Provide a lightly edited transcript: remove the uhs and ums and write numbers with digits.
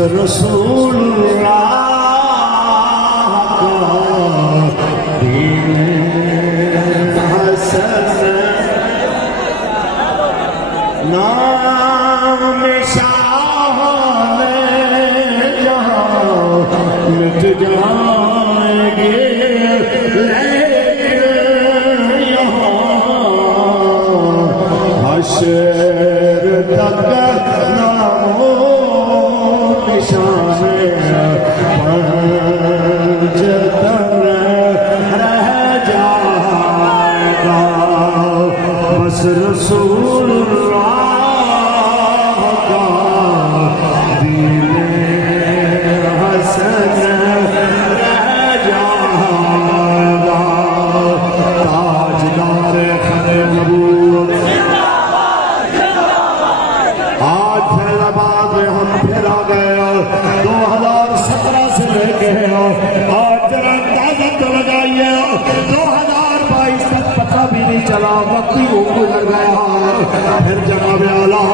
رسول اللہ کا دین حسن نام شاہ جہاں مٹ جائیں گے لیکن یہاں حشر تک نامو نشان پنجتن رہ جائے گا بس رسول اللہ کا دین حسن رہ جائے گا تاجدار ختم نبوت آج فیض آباد میں ہم پھر آ گئے 2017 سے لے کے آج ذرا اندازہ تو لگائیے 2022 تک پتہ بھی نہیں چلا وقت ہی وہ گزر گیا پھر جناب اعلیٰ